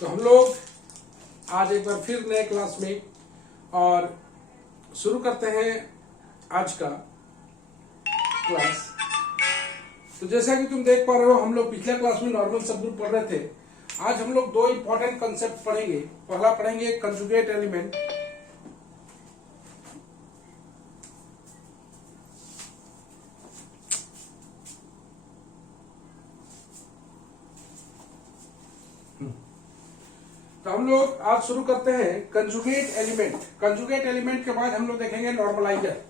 तो हम लोग आज एक बार फिर नए क्लास में और शुरू करते हैं आज का क्लास। तो जैसा कि तुम देख पा रहे हो, हम लोग पिछले क्लास में नॉर्मल सब ग्रुप पढ़ रहे थे। आज हम लोग दो इंपॉर्टेंट कंसेप्ट पढ़ेंगे। पहला पढ़ेंगे कंजुगेट एलिमेंट, तो हम लोग आज शुरू करते हैं कंजुगेट एलिमेंट। कंजुगेट एलिमेंट के बाद हम लोग देखेंगे नॉर्मलाइजर।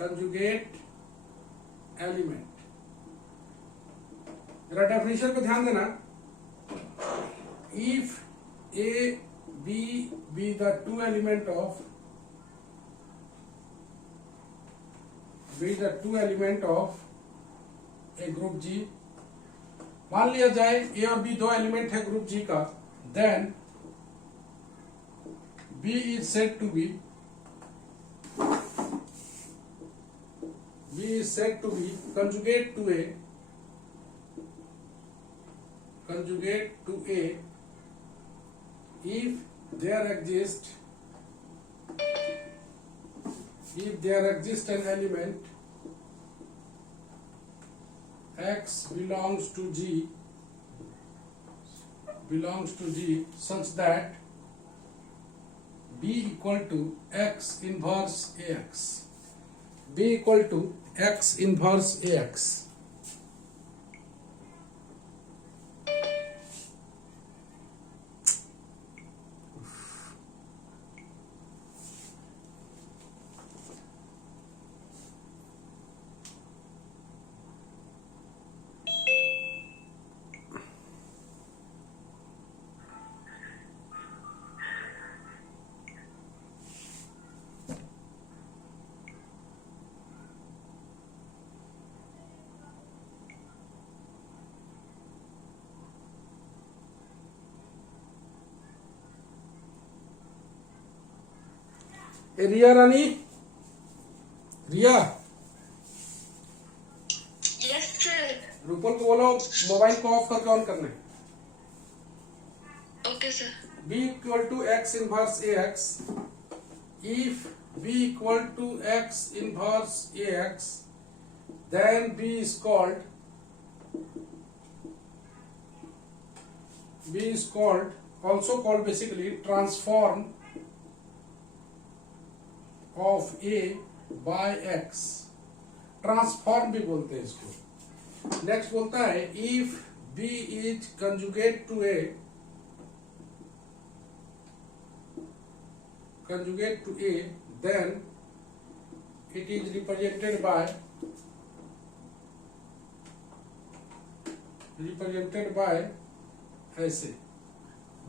कंजुगेट एलिमेंट, जरा डेफिनेशन को ध्यान देना। If A, B be the two element of a group G, मान लिया जाए A और B दो एलिमेंट है ग्रुप G का, then B is said to be conjugate to A if there exists an element X belongs to G such that B equal to X inverse AX. Riya Rani, Riya, yes sir. Rupal को बोलो mobile को off करके on करना है। Okay sir. B equal to X inverse AX. If B equal to X inverse AX, then B is also called basically transform of A by X. Transform भी बोलते हैं इसको। नेक्स्ट बोलता है if B is conjugate to A, then it is represented by ऐसे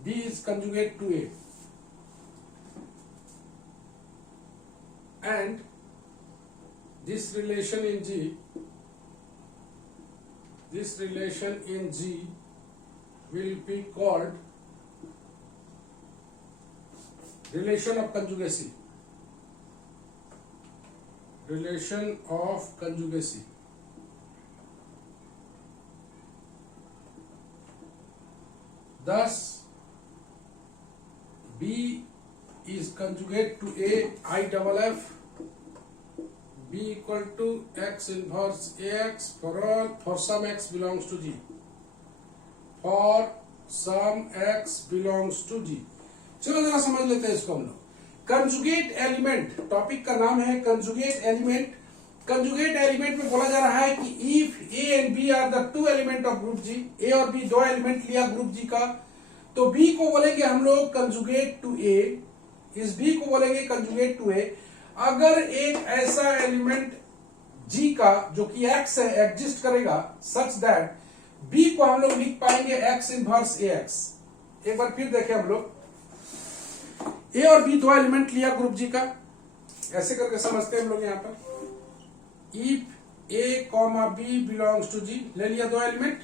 B is conjugate to A and this relation in G will be called relation of conjugacy. Thus B is conjugate to A IFF. B equal to X inverse AX for some X belongs to G. चलो जरा समझ लेते हैं इसको हम लोग। Conjugate element, topic का नाम है कंजुगेट एलिमेंट। कंजुगेट एलिमेंट में बोला जा रहा है कि if A and B are the two element of group G, A और B दो एलिमेंट लिया ग्रुप G का, तो B को बोलेंगे हम लोग कंजुगेट टू A, इस B को बोलेंगे कंजुगेट टू A। अगर एक ऐसा एलिमेंट G का जो कि X है एग्जिस्ट करेगा सच दैट B को हम लोग लिख पाएंगे X इनवर्स AX। एक बार फिर देखें हम लोग, A और B दो एलिमेंट लिया ग्रुप G का, ऐसे करके समझते हैं हम लोग यहाँ पर। If A, B belongs to G, ले लिया दो एलिमेंट।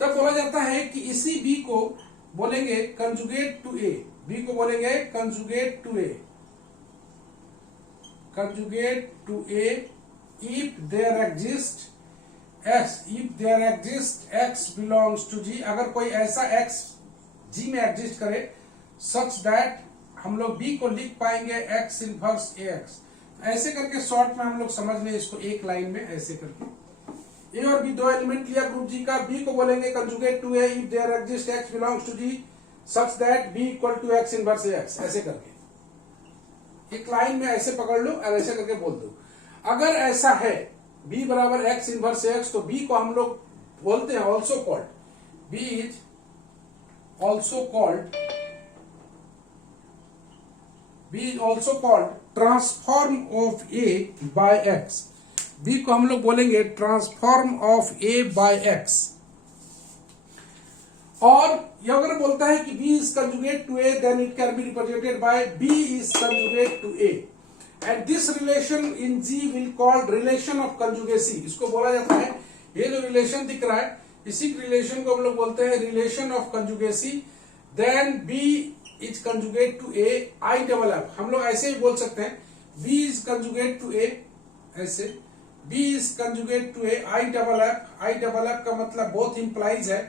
तब बोला जाता है कि इसी बी को बोलेंगे कंजुगेट टू ए, बी को बोलेंगे conjugate to A, conjugate to A if there exist X, if there exist X belongs to G, अगर कोई ऐसा एक्स जी में एग्जिस्ट करे सच दैट हम लोग बी को लिख पाएंगे एक्स इनवर्स ए एक्स। ऐसे करके शॉर्ट में हम लोग समझ लें इसको एक लाइन में, ऐसे करके ए और बी दो एलिमेंट लिया ग्रुप जी का, बी को बोलेंगे conjugate to A if there exist X belongs to G such that B equal to X inverse A X. ऐसे करके एक लाइन में ऐसे पकड़ लो और ऐसे करके बोल दो। अगर ऐसा है b बराबर एक्स इनवर्स ए एक्स, तो b को हम लोग बोलते हैं also called, b is also called, b is also called transform of a by x, b को हम लोग बोलेंगे transform of a by x। और ये अगर बोलता है कि b is conjugate to a then it can be represented by b is conjugate to a and this relation in G will called relation of कंजुगेसी। इसको बोला जाता है, ये जो रिलेशन दिख रहा है इसी रिलेशन को हम लोग बोलते हैं relation of conjugacy. Then B is conjugate to A I double F, हम लोग ऐसे भी बोल सकते हैं B is conjugate to A, ऐसे B is conjugate to A I double F. I double F का मतलब बोथ इंप्लाइज है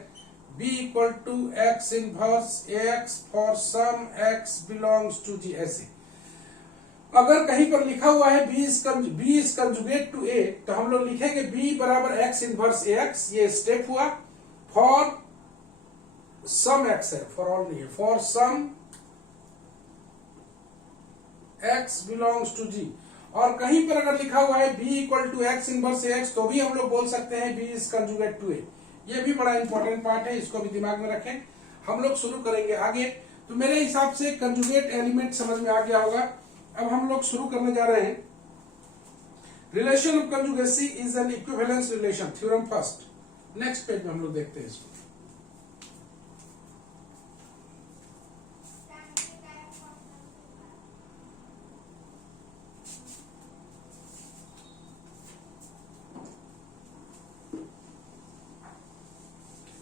B equal to X inverse AX for some X belongs to G। ऐसे अगर कहीं पर लिखा हुआ है B is conjugate to A, तो हम लोग लिखेंगे B बराबर एक्स इनवर्स AX, ये स्टेप हुआ। फॉर सम X है, फॉर ऑल नहीं है, for some X belongs to G। और कहीं पर अगर लिखा हुआ है B equal to X inverse AX, तो भी हम लोग बोल सकते हैं B is conjugate to A। ये भी बड़ा इंपॉर्टेंट पार्ट है, इसको भी दिमाग में रखें। हम लोग शुरू करेंगे आगे। तो मेरे हिसाब से कंजुगेट एलिमेंट समझ में आ गया होगा। अब हम लोग शुरू करने जा रहे हैं। Relation of conjugacy is an equivalence relation, theorem first. Next page में हम लोग देखते हैं इसको।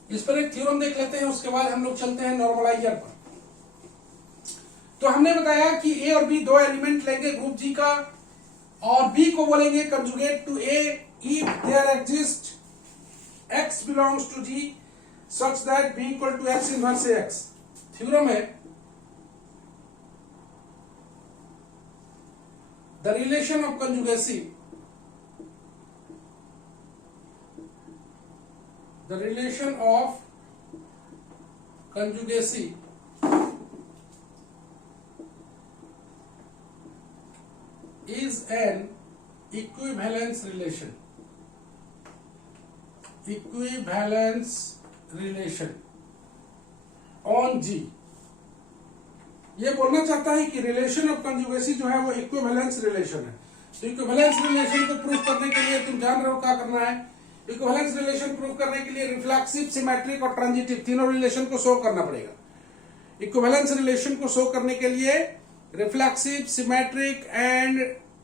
इस पर एक थ्योरम देख लेते हैं, उसके बाद हम लोग चलते हैं नॉर्मलाइजर पर। तो हमने बताया कि ए और बी दो एलिमेंट लेंगे ग्रुप जी का, और बी को बोलेंगे conjugate to A if there exist X belongs to G such that B equal to X inverse X. Theorem है the relation of conjugacy, the relation of conjugacy is an equivalence relation, equivalence relation on G। ये बोलना चाहता है कि relation of कंजुगेसी जो है वो equivalence relation है। तो इक्विवेलेंस रिलेशन को प्रूव करने के लिए तुम जान रहे हो क्या करना है। इक्विवेलेंस रिलेशन प्रूव करने के लिए रिफ्लेक्सिव, सिमेट्रिक और ट्रांजिटिव तीनों रिलेशन को शो करना पड़ेगा। इक्विवेलेंस रिलेशन को शो करने के लिए रिफ्लेक्सिव, सिमेट्रिक एंड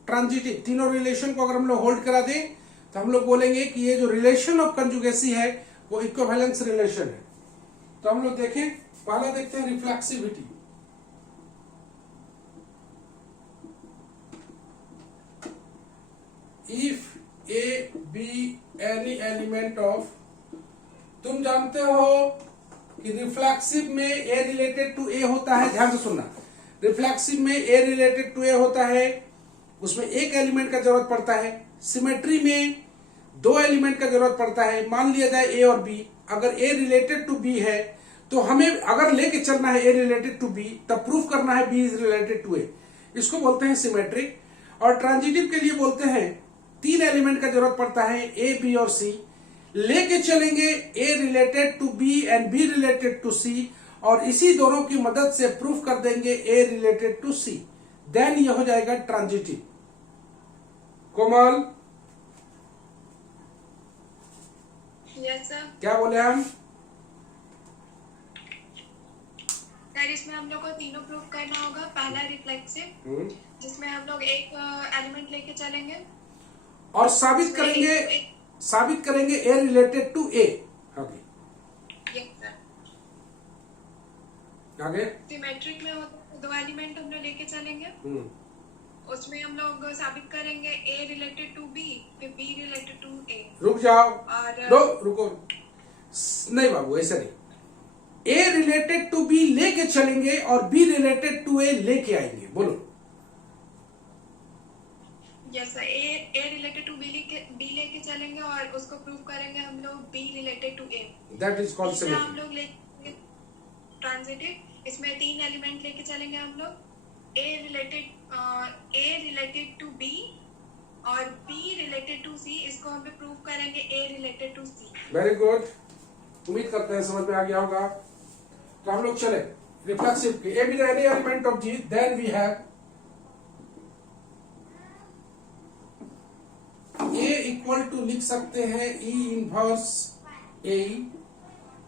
ट्रांजिटिव तीनों रिलेशन को अगर हम लोग होल्ड करा दें तो हम लोग बोलेंगे कि ये जो रिलेशन ऑफ कंजुगेसी है वो इक्विवेलेंस रिलेशन है। तो हम लोग देखें, पहला देखते हैं reflexivity. If A be any element of, तुम जानते हो कि रिफ्लेक्सिव में ए रिलेटेड टू ए होता है, ध्यान से सुनना। रिफ्लेक्सिव में ए रिलेटेड टू ए होता है, उसमें एक एलिमेंट का जरूरत पड़ता है। सिमेट्री में दो एलिमेंट का जरूरत पड़ता है। मान लिया जाए ए और बी, अगर ए रिलेटेड टू बी है तो हमें अगर लेके चलना है ए रिलेटेड टू बी, तब प्रूफ करना है बी इज रिलेटेड टू ए। इसको बोलते हैं सिमेट्रिक। और ट्रांजिटिव के लिए बोलते हैं तीन एलिमेंट का जरूरत पड़ता है, ए बी और सी। लेके चलेंगे A related to B and B related to C, और इसी दोनों की मदद से प्रूफ कर देंगे A related to C. Then ये हो जाएगा ट्रांजिटिव। कोमल, यस सर। क्या बोले हम? सर इसमें हम लोग को तीनों प्रूफ करना होगा। पहला रिफ्लेक्सिव, जिसमें हम लोग एक एलिमेंट लेके चलेंगे और साबित करेंगे ए रिलेटेड टू ए। आगे सिमेट्रिक में दो एलिमेंट हम लोग लेके चलेंगे, उसमें हम लोग साबित करेंगे ए रिलेटेड टू बी, फिर बी रिलेटेड टू ए। रुक जाओ, और रुको, नहीं बाबू ऐसा नहीं, ए रिलेटेड टू बी लेके चलेंगे और बी रिलेटेड टू ए लेके आएंगे, बोलो। Yes sir, A related to B लेके चलेंगे और उसको प्रूव करेंगे हम लोग B related to A. That is called हम सिमेट्री। लोग लेके ट्रांजिटिव, इसमें 3 एलिमेंट लेके चलेंगे हम लोग, ए रिलेटेड टू बी और बी रिलेटेड टू सी, इसको हम लोग प्रूव करेंगे A related to C. Very good, उम्मीद करते हैं समझ में आ गया होगा। तो हम लोग चले रिफ्लेक्सिव के, A B the any element of G, then we have A equal to लिख सकते हैं E inverse A,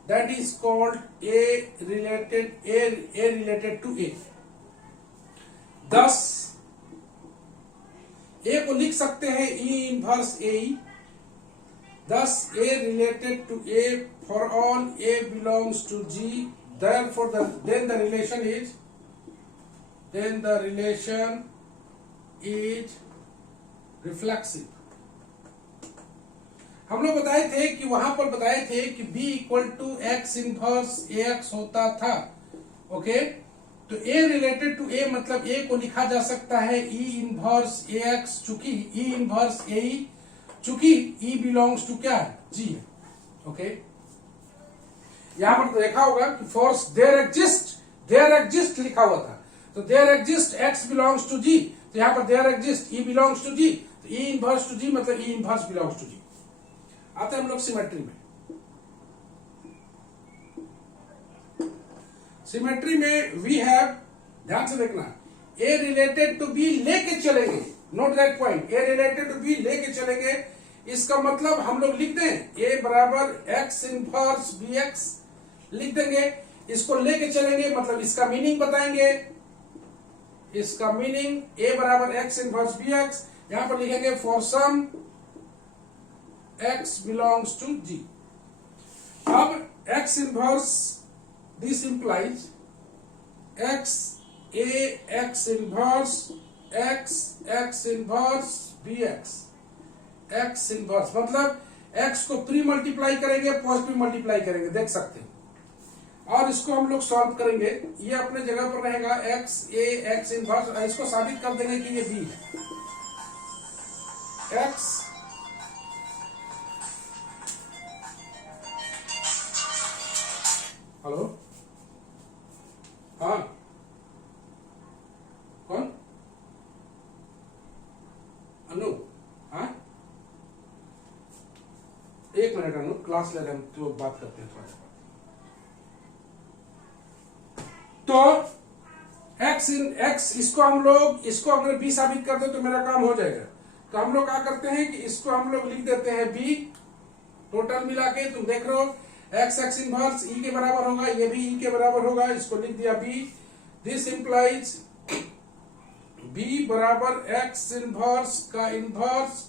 that is called A related to A. thus A को लिख सकते हैं E inverse A, thus A related to A for all A belongs to G, therefore then the relation is reflexive। हम लोग बताए थे कि वहां पर बताए थे कि B equal to X inverse AX होता था, ओके। तो A रिलेटेड टू A मतलब A को लिखा जा सकता है E इनवर्स AX, चूंकि E इनवर्स AE, चूंकि E बिलोंग्स टू क्या है, G है, ओके। यहां पर तो देखा होगा कि फॉर देयर एग्जिस्ट लिखा हुआ था, तो there exist X belongs to G, तो यहां पर there exist E belongs to G, तो E इनवर्स टू G मतलब E inverse belongs to G। आते हैं हम लोग सिमेट्री में। सिमेट्री में वी हैव, ध्यान से देखना, ए रिलेटेड टू बी लेके चलेंगे, note that point, A related to B लेके चलेंगे। इसका मतलब हम लोग लिख दें ए बराबर एक्स इनवर्स बी एक्स लिख देंगे, इसको लेके चलेंगे मतलब इसका मीनिंग बताएंगे, इसका मीनिंग ए बराबर एक्स इनवर्स बी एक्स, यहां पर लिखेंगे for some x belongs to G। अब x inverse, this implies x inverse x inverse bx, x inverse मतलब x को प्री मल्टीप्लाई करेंगे, पॉजिटिव मल्टीप्लाई करेंगे, देख सकते हैं। और इसको हम लोग सॉल्व करेंगे, ये अपने जगह पर रहेगा x इनवर्स, इसको साबित कर देंगे कि ये b है, x हेलो, हाँ कौन, अनु, हाँ एक मिनट अनु, क्लास ले रहे हैं तो बात करते हैं थोड़ा। तो x इसको हम लोग, इसको अगर b साबित कर दे तो मेरा काम हो जाएगा। तो हम लोग क्या करते हैं कि इसको हम लोग लिख देते हैं b, टोटल मिला के तुम देख रहे हो x इनवर्स e के बराबर होगा, ये भी e के बराबर होगा, इसको लिख दिया b। दिस इंप्लाइज b बराबर x इनवर्स का इनवर्स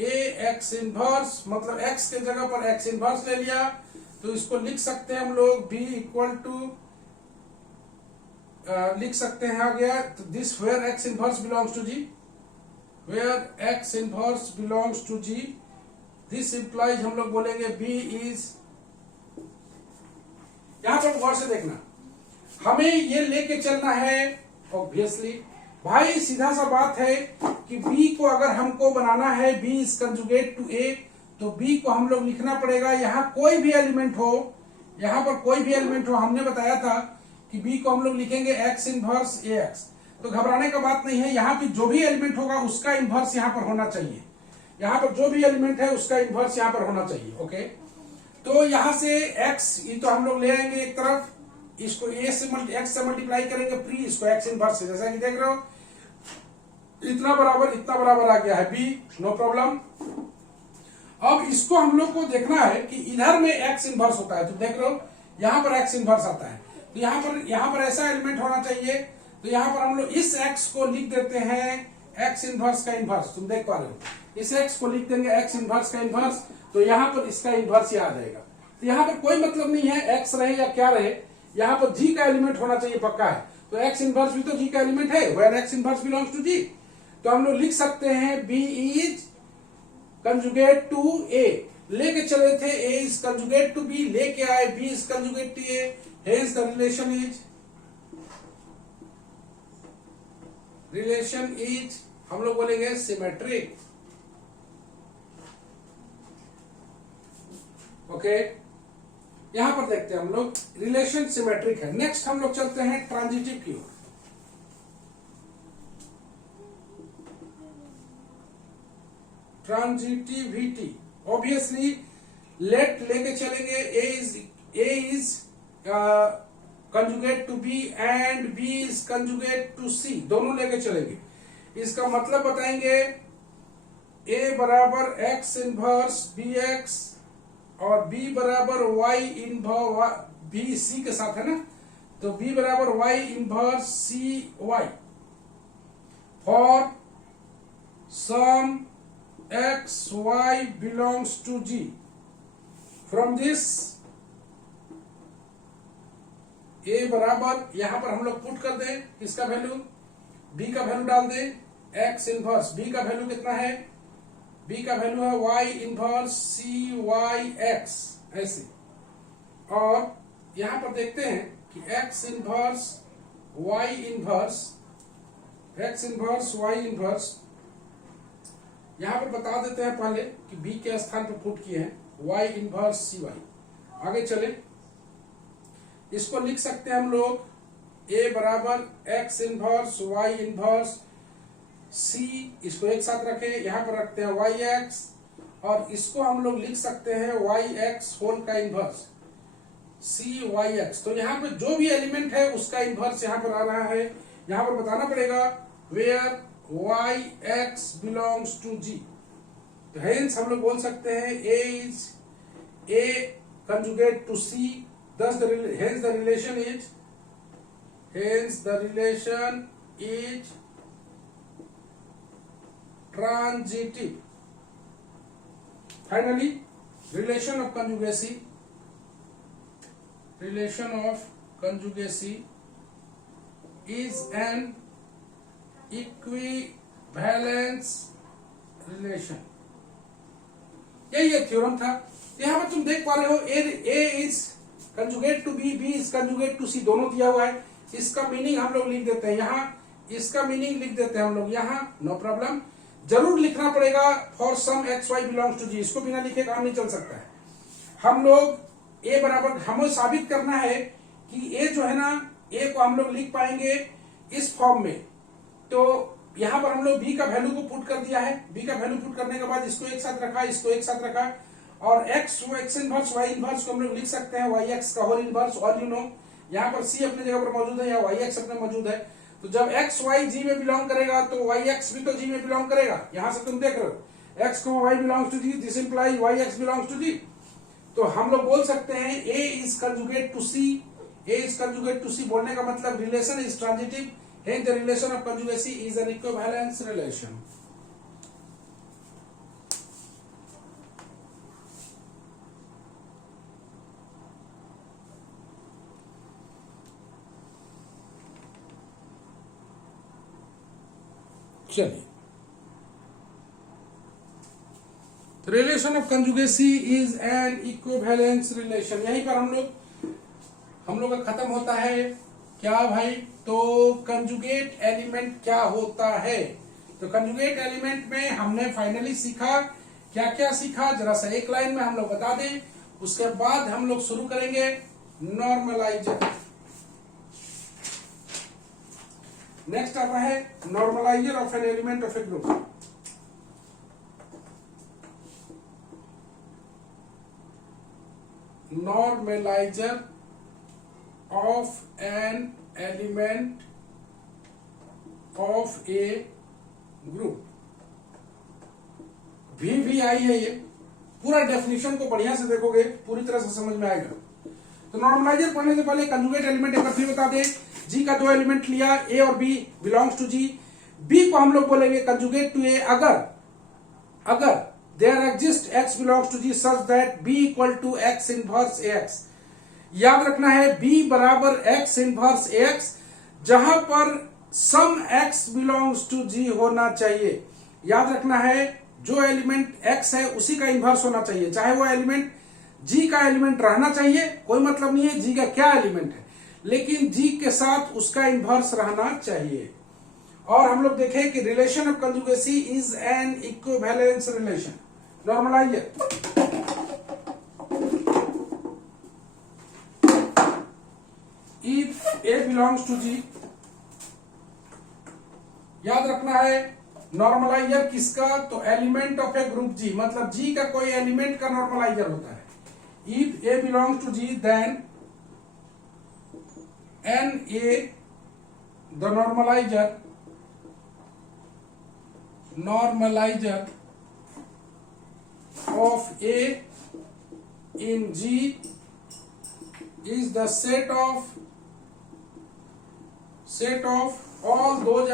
a x इनवर्स, मतलब x के जगह पर x इनवर्स ले लिया, तो इसको लिख सकते हैं हम लोग b इक्वल टू, लिख सकते हैं आ गया, तो this where x inverse belongs to g, where x inverse belongs to g, this implies हम लोग बोलेंगे b इज, यहां पर गौर से देखना, हमें ये लेके चलना है ऑब्वियसली भाई, सीधा सा बात है कि b को अगर हमको बनाना है b is conjugate to a, तो b को हम लोग लिखना पड़ेगा, यहां कोई भी एलिमेंट हो, यहां पर कोई भी एलिमेंट हो, हमने बताया था कि b को हम लोग लिखेंगे x इनवर्स ax। तो घबराने का बात नहीं है, यहाँ पे जो भी एलिमेंट होगा उसका इनवर्स यहाँ पर होना चाहिए, यहाँ पर जो भी एलिमेंट है उसका इनवर्स यहाँ पर होना चाहिए, ओके। तो यहां से x, ये तो हम लोग ले आएंगे एक तरफ, इसको a से x से मल्टीप्लाई करेंगे प्री, इसको x इनवर्स से, जैसा कि देख रहे हो इतना बराबर आ गया है b, नो प्रॉब्लम। अब इसको हम लोग को देखना है कि इधर में x इनवर्स होता है, तो देख रहे हो यहां पर x इनवर्स आता है, तो यहां पर ऐसा एलिमेंट होना चाहिए, तो यहां पर हम लोग इस x को लिख देते हैं x इनवर्स का इनवर्स, तुम देख पा रहे हो, इस x को लिख देंगे x इनवर्स का इनवर्स, तो यहां पर इसका इनवर्स ही आ जाएगा। तो यहां पर कोई मतलब नहीं है x रहे या क्या रहे, यहाँ पर जी का एलिमेंट होना चाहिए पक्का है, तो एक्स इनवर्स भी तो जी का एलिमेंट है, where X inverse belongs to G. तो हम लोग लिख सकते हैं B is conjugate to A, लेके चले थे A is conjugate to B, लेके आए B is conjugate to A, hence the relation is हम लोग बोलेंगे सिमेट्रिक। ओके, यहां पर देखते हैं हम लोग रिलेशन सिमेट्रिक है। नेक्स्ट हम लोग चलते हैं ट्रांजिटिव की ओर। ट्रांजिटिविटी ऑब्वियसली लेट लेके चलेंगे A is conjugate to B and B is conjugate to C, दोनों लेके चलेंगे। इसका मतलब बताएंगे ए बराबर एक्स इनवर्स बी एक्स और बी बराबर वाई इनवर्स बी सी के साथ है ना, तो बी बराबर Y inverse C Y for some X Y belongs to G. From this A बराबर यहां पर हम लोग पुट कर दें किसका वैल्यू, बी का वैल्यू डाल दें, एक्स इनवर्स बी का वैल्यू कितना है, बी का वैल्यू है Y inverse C Y X ऐसे। और यहां पर देखते हैं कि X inverse Y inverse Y inverse, यहां पर बता देते हैं पहले कि बी के स्थान पर पुट किए हैं वाई इनवर्स सी वाई। आगे चले, इसको लिख सकते हैं हम लोग ए बराबर एक्स इनवर्स वाई इनवर्स सी, इसको एक साथ रखें, यहां पर रखते हैं वाई एक्स, और इसको हम लोग लिख सकते हैं वाई एक्स होल का इनवर्स सी वाई एक्स। तो यहां पे जो भी एलिमेंट है उसका इनवर्स यहां पर आ रहा है, यहां पर बताना पड़ेगा where Y X belongs to G. तो हेंस हम लोग बोल सकते हैं A is A conjugate to C, thus hence the relation is transitive. Finally, relation of conjugacy is an equivalence relation. यही ये थ्योरम था। यहां पर तुम देख पा रहे हो A is conjugate to B, B is conjugate to C, दोनों दिया हुआ है। इसका मीनिंग हम लोग लिख देते हैं यहाँ, इसका मीनिंग लिख देते हैं हम लोग यहाँ, नो प्रॉब्लम। जरूर लिखना पड़ेगा for some X Y belongs to G, इसको बिना लिखे काम नहीं चल सकता है। हम लोग ए बराबर, हमें साबित करना है कि ए जो है ना, ए को हम लोग लिख पाएंगे इस फॉर्म में। तो यहां पर हम लोग बी का वैल्यू को पुट कर दिया है, बी का वैल्यू पुट करने के बाद इसको एक साथ रखा, इसको एक साथ रखा, और एक्स इनवर्स वाई इनवर्स को हम लोग लिख सकते हैं वाई एक्स का होल इनवर्स। और यू नो यहाँ पर सी अपनी जगह पर मौजूद है या वाई एक्स अपने मौजूद है, तो जब एक्स वाई जी में बिलोंग करेगा तो वाई एक्स भी तो जी में बिलोंग करेगा। यहां से तुम देख रहे हो एक्स को Y belongs to G, this implies Y X belongs to G. तो हम लोग बोल सकते हैं A is conjugate to C, A is conjugate to C बोलने का मतलब relation is transitive, hence the relation of conjugacy is an equivalence relation. चलिए, relation of conjugacy is an equivalence relation. यहीं पर हम लोग का खत्म होता है क्या भाई, तो कंजुगेट एलिमेंट क्या होता है। तो कंजुगेट एलिमेंट में हमने फाइनली सीखा, क्या क्या सीखा जरा सा एक लाइन में हम लोग बता दें, उसके बाद हम लोग शुरू करेंगे नॉर्मलाइजर। नेक्स्ट आता है normaliser of an element of a group. Normaliser of an element of a group. VVI है ये, पूरा डेफिनेशन को बढ़िया से देखोगे पूरी तरह से समझ में आएगा। तो नॉर्मलाइजर पढ़ने से पहले कंजुगेट एलिमेंट एक बार फिर बता दें, जी का दो एलिमेंट लिया, ए और B belongs to G. B को हम लोग बोलेंगे कंजुगेट टू ए अगर there exist X belongs to G such that B equal to X inverse A X. याद रखना है b बराबर x इनवर्स x, जहां पर सम x बिलोंग्स टू g होना चाहिए। याद रखना है जो एलिमेंट x है उसी का इनवर्स होना चाहिए, चाहे वो एलिमेंट g का एलिमेंट रहना चाहिए, कोई मतलब नहीं है g का क्या एलिमेंट है, लेकिन g के साथ उसका इनवर्स रहना चाहिए। और हम लोग देखें कि relation of conjugacy is an equivalence relation. Normaliser, if a belongs to g, याद रखना है नॉर्मलाइजर किसका, तो element of a group g, मतलब g का कोई एलिमेंट का नॉर्मलाइजर होता है। If a belongs to g then na the normalizer of a in G is the set of all those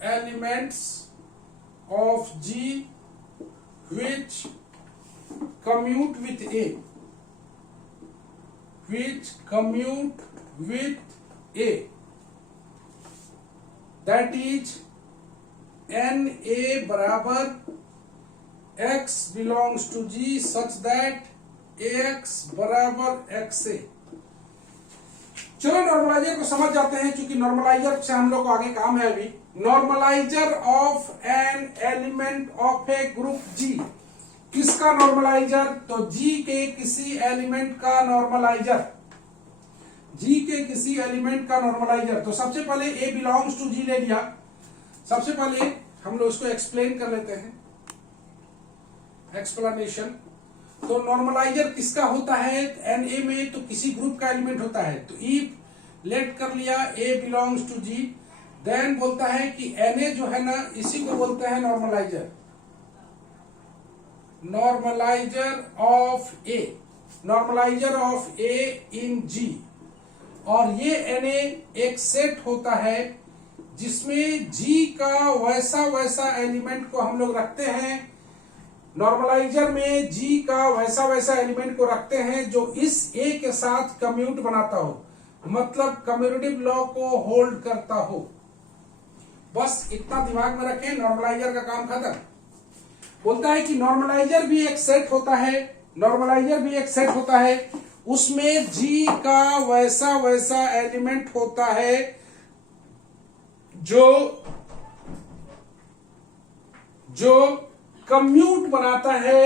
elements of G which commute with A, that is Na बराबर x belongs to G such that Ax बराबर XA। चलो normaliser को समझ जाते हैं, क्योंकि normaliser से हम लोग को आगे काम है। अभी normaliser of an element of a group G, किसका नॉर्मलाइजर, तो G के किसी एलिमेंट का नॉर्मलाइजर, G के किसी एलिमेंट का नॉर्मलाइजर। तो सबसे पहले A बिलोंग्स टू G ले लिया, सबसे पहले हम लोग इसको एक्सप्लेन कर लेते हैं, एक्सप्लेनेशन। तो नॉर्मलाइजर किसका होता है, Na में तो किसी ग्रुप का एलिमेंट होता है। तो इफ लेट कर लिया A belongs to G, then बोलता है कि Na जो है ना, इसी को बोलते हैं normaliser, normaliser of A in G। और ये Na एक सेट होता है जिसमें G का वैसा एलिमेंट को हम लोग रखते हैं, नॉर्मलाइजर में G का वैसा एलिमेंट को रखते हैं जो इस A के साथ कम्यूट बनाता हो, मतलब कम्यूटेटिव लॉ को होल्ड करता हो। बस इतना दिमाग में रखें, नॉर्मलाइजर का काम खत्म। बोलता है कि नॉर्मलाइजर भी एक सेट होता है, उसमें G का वैसा एलिमेंट होता है जो कम्यूट बनाता है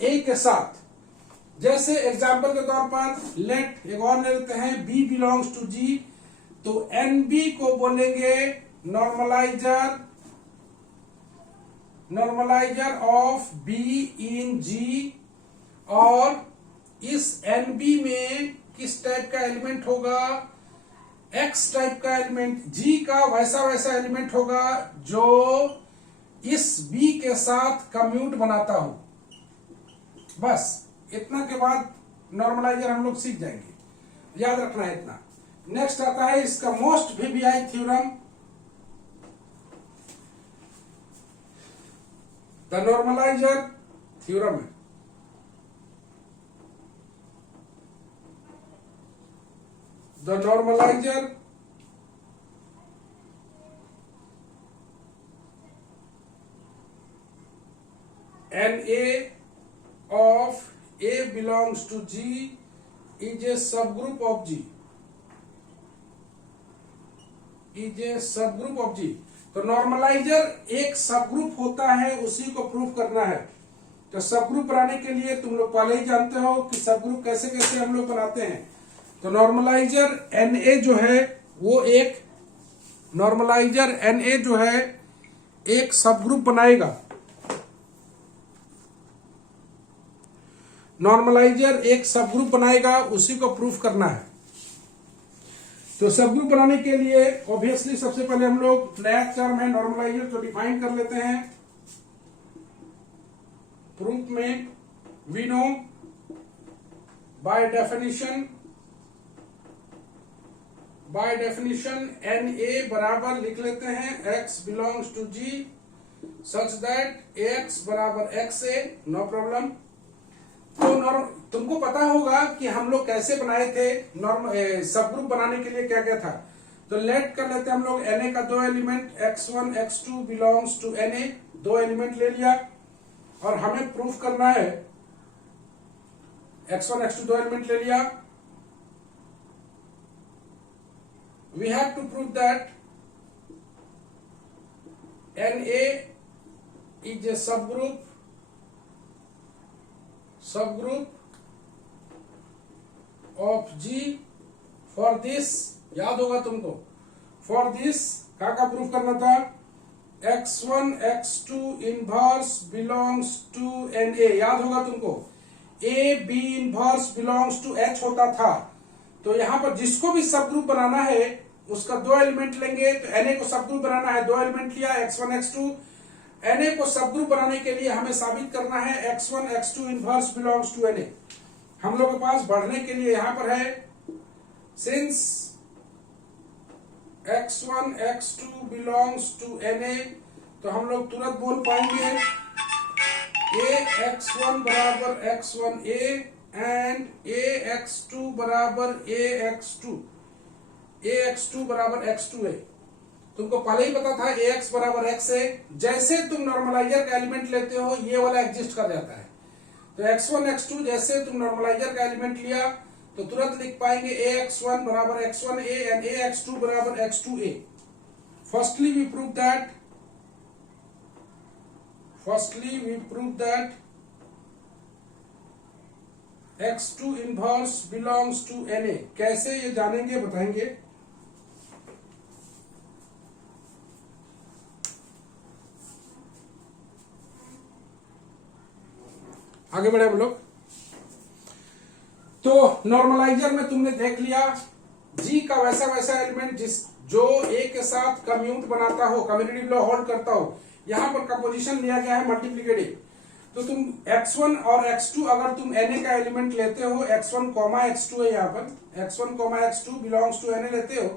A के साथ। जैसे एग्जांपल के तौर पर एक और ले लेते हैं, B बिलोंग्स टू G, तो NB को बोलेंगे normaliser of B in G। और इस NB में किस टाइप का एलिमेंट होगा, X टाइप का एलिमेंट, G का वैसा एलिमेंट होगा जो इस B के साथ कम्यूट बनाता हो। बस इतना के बाद नॉर्मलाइजर हम लोग सीख जाएंगे, याद रखना है इतना। नेक्स्ट आता है इसका most VBI theorem, the normaliser theorem है। The normalizer Na of A belongs to G is a subgroup of G, तो नॉर्मलाइजर एक सबग्रुप होता है, उसी को प्रूव करना है। तो सबग्रुप बनाने के लिए तुम लोग पहले ही जानते हो कि सबग्रुप कैसे हम लोग बनाते हैं। तो नॉर्मलाइजर Na जो है वो एक एक सबग्रुप बनाएगा। नॉर्मलाइजर एक सबग्रुप बनाएगा, उसी को प्रूफ करना है। तो सबग्रुप बनाने के लिए ऑब्वियसली सबसे पहले हम लोग नया टर्म है नॉर्मलाइजर तो डिफाइन कर लेते हैं। प्रूफ में we know by definition Na बराबर लिख लेते हैं X belongs to G such that Ax बराबर XA, नो प्रॉब्लम। तो तुमको पता होगा कि हम लोग कैसे बनाए थे सब ग्रुप बनाने के लिए क्या क्या था। तो लेट कर लेते हैं हम लोग Na का दो element x1 x2 belongs to Na, दो एलिमेंट ले लिया और हमें प्रूफ करना है x1 x2 दो एलिमेंट ले लिया। We have to prove that Na is a subgroup of G for this, याद होगा तुमको, फॉर दिस क्या प्रूफ करना था, x1 x2 inverse belongs to Na, याद होगा तुमको, A B inverse belongs to H होता था। तो यहां पर जिसको भी सब ग्रुप बनाना है उसका दो एलिमेंट लेंगे। तो Na को सब ग्रुप बनाना है, दो एलिमेंट लिया x1 x2। Na को सब ग्रुप बनाने के लिए हमें साबित करना है x1 x2 inverse belongs to Na। हम लोग के पास बढ़ने के लिए यहां पर है, since x1 x2 belongs to Na, तो हम लोग तुरंत बोल पाएंगे ax1 बराबर x1a एंड ax2 बराबर ax2 बराबर x2a। तुमको पहले ही पता था ax बराबर x है। जैसे तुम नॉर्मलाइजर का एलिमेंट लेते हो ये वाला एग्जिस्ट कर जाता है। तो x1 x2 जैसे तुम नॉर्मलाइजर का एलिमेंट लिया तो तुरंत लिख पाएंगे ax1 बराबर x1a एंड ax2 बराबर x2a। Firstly we prove that x2 inverse belongs to Na। कैसे ये जानेंगे बताएंगे। आगे बढ़े हम लोग। तो नॉर्मलाइजर में तुमने देख लिया G का वैसा एलिमेंट जो A के साथ कम्यूट बनाता हो, कम्यूटेटिव लॉ होल्ड करता हो। यहां पर कंपोजिशन लिया गया है मल्टीप्लिकेटिव। तो तुम x1 और x2 अगर तुम Na का एलिमेंट लेते हो, x1 x2 है, यहाँ पर x1 x2 belongs to Na लेते हो,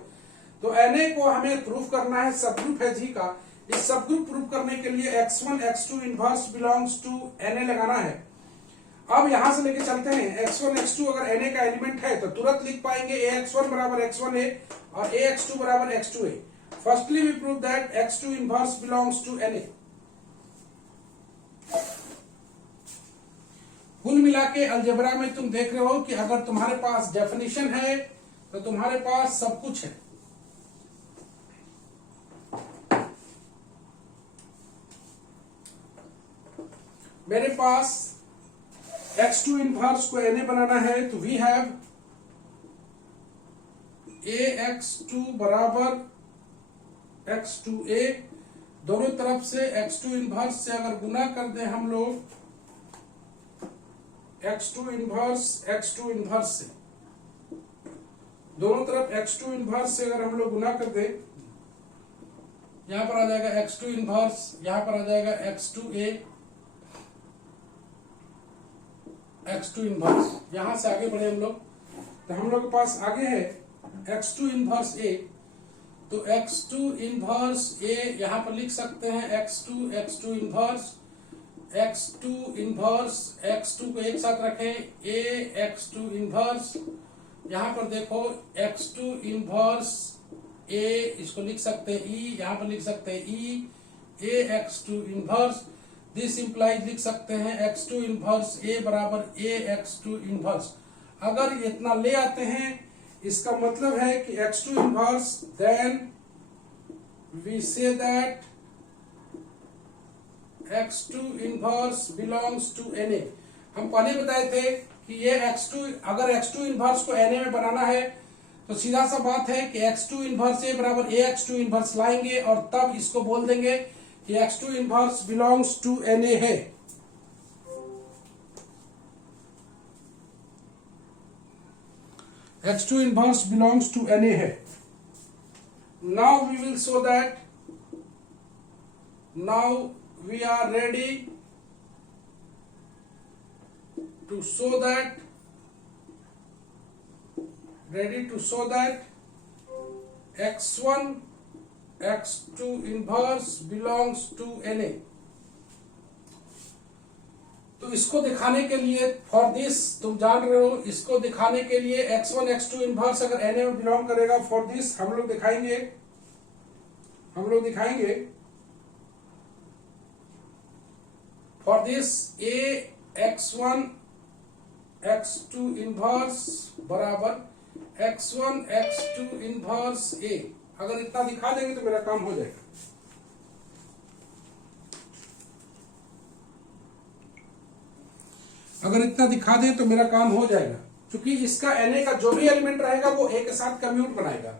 तो Na को हमें प्रूफ करना है, सब ग्रुप है G का। इस सब ग्रुप प्रूफ करने के लिए x1 x2 inverse belongs to Na लगाना है। अब यहां से लेके चलते हैं, x1 x2 अगर Na का एलिमेंट है तो तुरंत लिख पाएंगे ax1 बराबर x1a और ax2 बराबर x2a। Firstly we prove that x2 inverse belongs to Na। कुल मिला के अलजेब्रा में तुम देख रहे हो कि अगर तुम्हारे पास डेफिनेशन है तो तुम्हारे पास सब कुछ है। मेरे पास x2 इनवर्स को Na बनाना है तो वी हैव ax2 बराबर x2a। दोनों तरफ से x2 इनवर्स से अगर गुना कर दे हम लोग x2 इनवर्स से, दोनों तरफ x2 इनवर्स से अगर हम लोग गुना कर दे, यहां पर आ जाएगा x2 इनवर्स, यहां पर आ जाएगा x2a, x2 इनवर्स। यहां से आगे बढ़े हम लोग, तो हम लोग के पास आगे है x2 इनवर्स a। तो x2 इनवर्स a यहां पर लिख सकते हैं x2 inverse, x2 inverse, x2 को एक साथ रखें a x2 इनवर्स। यहां पर देखो x2 इनवर्स a, इसको लिख सकते हैं e, यहां पर लिख सकते हैं e a x2 inverse. This implies लिख सकते हैं x2 इनवर्स a बराबर a x2 इनवर्स। अगर इतना ले आते हैं इसका मतलब है कि x2 inverse, then we say that x2 inverse belongs to Na। हम पहले बताए थे कि ये x2, अगर x2 इनवर्स को Na में बनाना है तो सीधा सा बात है कि x2 इनवर्स a बराबर a x2 इनवर्स लाएंगे और तब इसको बोल देंगे कि x2 inverse belongs to Na है। x2 inverse belongs to Na है। Now we will show that, now we are ready to show that x1 x2 inverse belongs to Na। तो तो इसको दिखाने के लिए फॉर दिस तुम जान रहे हो, इसको दिखाने के लिए x1 x2 इनवर्स अगर Na में बिलोंग करेगा, फॉर दिस हम लोग दिखाएंगे for this a x1 x2 inverse बराबर x1 x2 इनवर्स a। अगर इतना दिखा देंगे तो मेरा काम हो जाएगा। अगर इतना दिखा दें तो मेरा काम हो जाएगा, क्योंकि इसका Na का जो भी एलिमेंट रहेगा वो a के साथ कम्यूट बनाएगा,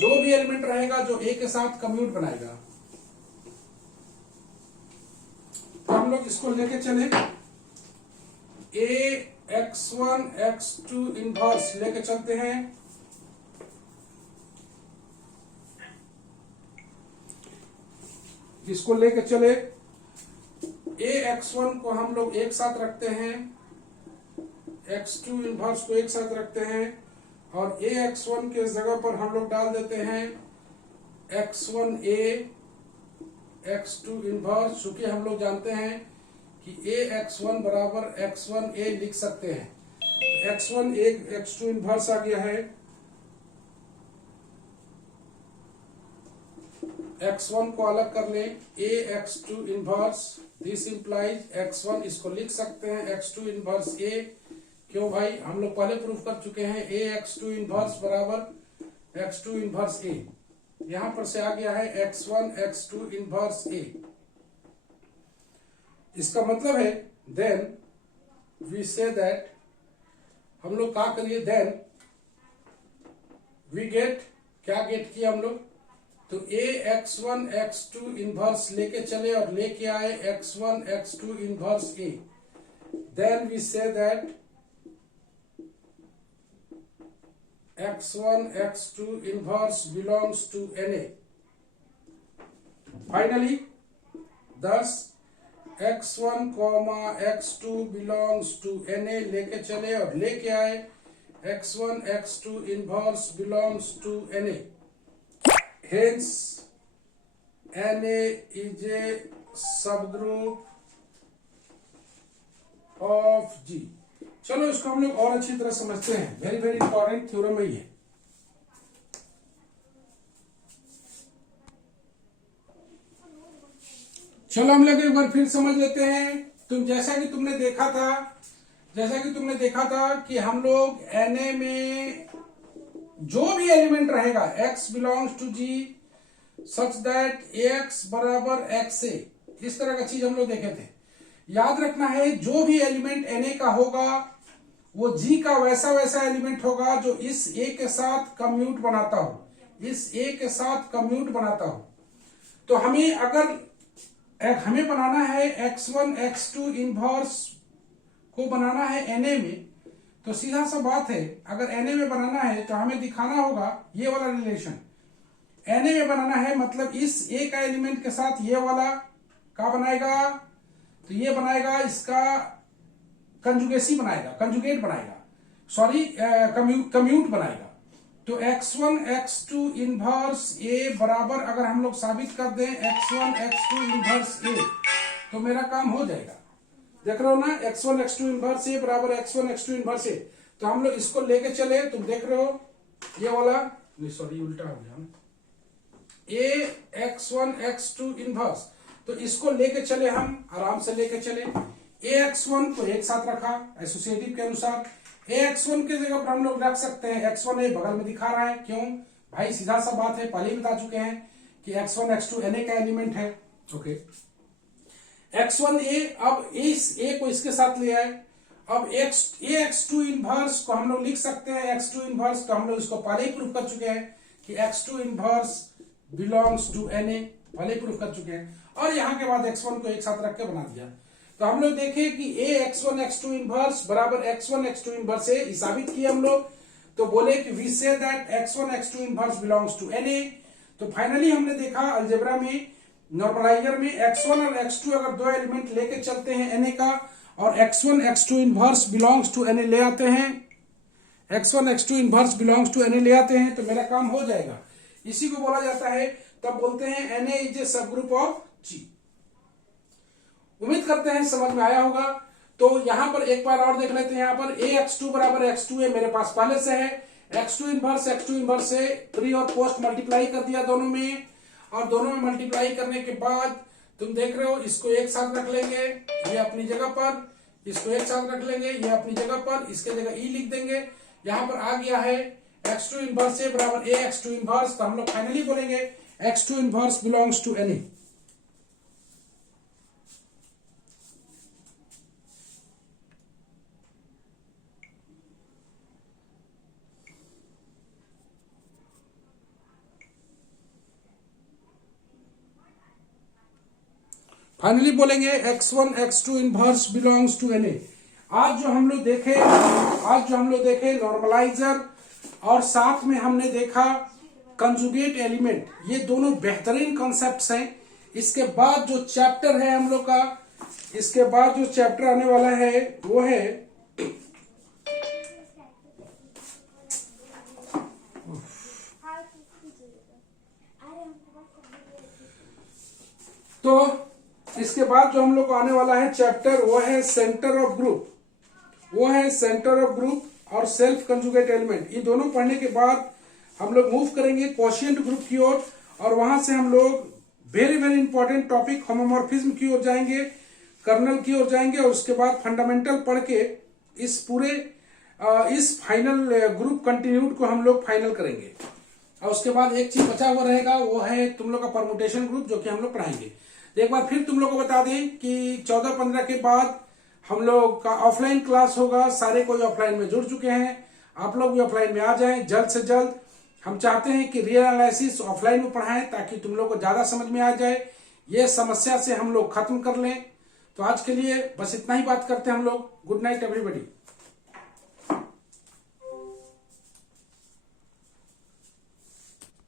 जो भी एलिमेंट रहेगा जो a के साथ कम्यूट बनाएगा। तो हम लोग इसको लेके चले, a x1 x2 इनवर्स लेके चलते हैं। इसको लेके चले, a x1 को हम लोग एक साथ रखते हैं, x2 इनवर्स को एक साथ रखते हैं, और a x1 के जगह पर हम लोग डाल देते हैं x1a x2 इनवर्स, चूंकि हम लोग जानते हैं कि a x1 बराबर x1a लिख सकते हैं। x1a x2 इनवर्स आ गया है, x1 को अलग कर लें, a x2 inverse, this implies x1 इसको लिख सकते हैं x2 इनवर्स a। क्यों भाई, हम लोग पहले प्रूफ कर चुके हैं a x2 इनवर्स बराबर x2 इनवर्स a। यहां पर से आ गया है x1 x2 इनवर्स a। इसका मतलब है देन वी से दैट, हम लोग क्या करिए, देन वी गेट, क्या गेट किया हम लोग, तो a x1 x2 इनवर्स लेके चले और लेके आए x1 x2 inverse a। Then we say that x1 x2 inverse belongs to Na। Finally thus x1 x2 belongs to Na लेके चले और लेके आए x1 x2 inverse belongs to Na। Hence, Na is a subgroup of G। चलो इसको हम लोग और अच्छी तरह समझते हैं, वेरी वेरी इंपॉर्टेंट थ्योरम है ये। चलो हम लोग एक बार फिर समझ लेते हैं। तुम जैसा कि तुमने देखा था कि हम लोग Na में जो भी एलिमेंट रहेगा x belongs to G such that ax बराबर xa, इस तरह का चीज हम लोग देखे थे। याद रखना है, जो भी एलिमेंट Na का होगा वो G का वैसा वैसा एलिमेंट होगा जो इस A के साथ कम्यूट बनाता हो, तो हमें अगर हमें बनाना है x1 x2 इनवर्स को बनाना है Na में, तो सीधा सा बात है, अगर Na में बनाना है तो हमें दिखाना होगा ये वाला रिलेशन। Na में बनाना है मतलब इस A का एलिमेंट के साथ ये वाला क्या बनाएगा, तो ये बनाएगा, इसका कंजुगेट बनाएगा, सॉरी कम्यूट बनाएगा। तो x1 x2 इनवर्स A बराबर अगर हम लोग साबित कर दें x1 x2 इनवर्स A, तो मेरा काम हो जाएगा। देख रहे हो ना, x1 x2 इनवर्स A बराबर x1 x2 इनवर्स A। तो हम लोग इसको लेके चले, तुम देख रहे हो ये वाला, नहीं सॉरी उल्टा हो गया, A x1 x2 इनवर्स, तो इसको लेके चले, हम आराम से लेके चले। ax1 को एक साथ रखा एसोसिएटिव के अनुसार, ax1 के जगह पर हम लोग रख सकते हैं x1a, बगल में दिखा रहा है, क्यों भाई, सीधा सा बात है, पहले ही बता चुके हैं कि x1 x2 Na का एलिमेंट है। ओके, x1a, अब इस a को इसके साथ ले आए, अब ax2 इनवर्स को हम लोग लिख सकते हैं x2 इनवर्स, तो हम लोग इसको पहले ही प्रूफ कर चुके हैं कि x2 inverse belongs to Na, पहले ही प्रूफ कर चुके हैं। और यहां के बाद x1 को एक साथ रख के बना दिया। तो हम लोग देखें कि a x1 x2 इनवर्स बराबर x1 x2 इनवर्स है, साबित किए हम लोग। तो बोले कि we say that x1 x2 inverse belongs to Na। तो फाइनली हमने देखा अलजेब्रा में, नॉर्मलाइजर में x1 और x2 अगर दो एलिमेंट लेके चलते हैं Na का, और x1 x2 inverse belongs to Na ले आते हैं, x1 x2 inverse belongs to Na ले आते हैं, तो मेरा काम हो जाएगा। इसी को बोला जाता है, तब बोलते हैं Na इज ए सब ग्रुप ऑफ G। उम्मीद करते हैं, समझ में आया होगा। तो यहां पर एक बार और देख लेते हैं। यहां पर ax2 बराबर x2 है, मेरे पास पहले से है। x2 इनवर्स से प्री और पोस्ट मल्टीप्लाई कर दिया दोनों में, और दोनों में मल्टीप्लाई करने के बाद तुम देख रहे हो, इसको एक साथ रख लेंगे, ये अपनी जगह पर, इसको एक साथ रख लेंगे, ये अपनी जगह पर, इसके जगह ई लिख देंगे। यहां पर आ गया है x2 इनवर्स बराबर ax2 इनवर्स। तो हम लोग फाइनली बोलेंगे x2 inverse belongs to any. Finally बोलेंगे x1 x2 inverse belongs to N. आज जो हम लोग देखे नॉर्मलाइजर, और साथ में हमने देखा कंजुगेट एलिमेंट। ये दोनों बेहतरीन कॉन्सेप्ट्स हैं। इसके बाद जो चैप्टर है हम लोग का, इसके बाद जो चैप्टर आने वाला है वो है तो इसके बाद जो हम लोग को आने वाला है चैप्टर वो है सेंटर ऑफ ग्रुप और सेल्फ कंजुगेट एलिमेंट। ये दोनों पढ़ने के बाद हम लोग मूव करेंगे क्वोशिएंट ग्रुप की ओर, और वहां से हम लोग very very important topic homomorphism की ओर जाएंगे, कर्नल की ओर जाएंगे, और उसके बाद फंडामेंटल पढ़ के इस फाइनल ग्रुप कंटिन्यूड को हम लोग फाइनल करेंगे। और उसके बाद एक चीज बचा हुआ रहेगा, वो है तुम लोग का परमुटेशन ग्रुप, जो कि हम लोग पढ़ाएंगे। एक बार फिर तुम लोग को बता दें कि 14-15 के बाद हम लोग का ऑफलाइन क्लास होगा। सारे कोई ऑफलाइन में जुड़ चुके हैं, आप लोग भी ऑफलाइन में आ जाएं जल्द से जल्द। हम चाहते हैं कि रियल एनालिसिस ऑफलाइन में पढ़ाएं, ताकि तुम लोग को ज्यादा समझ में आ जाए, ये समस्या से हम लोग खत्म कर लें। तो आज के लिए बस इतना ही बात करते हैं हम लोग। Good night everybody.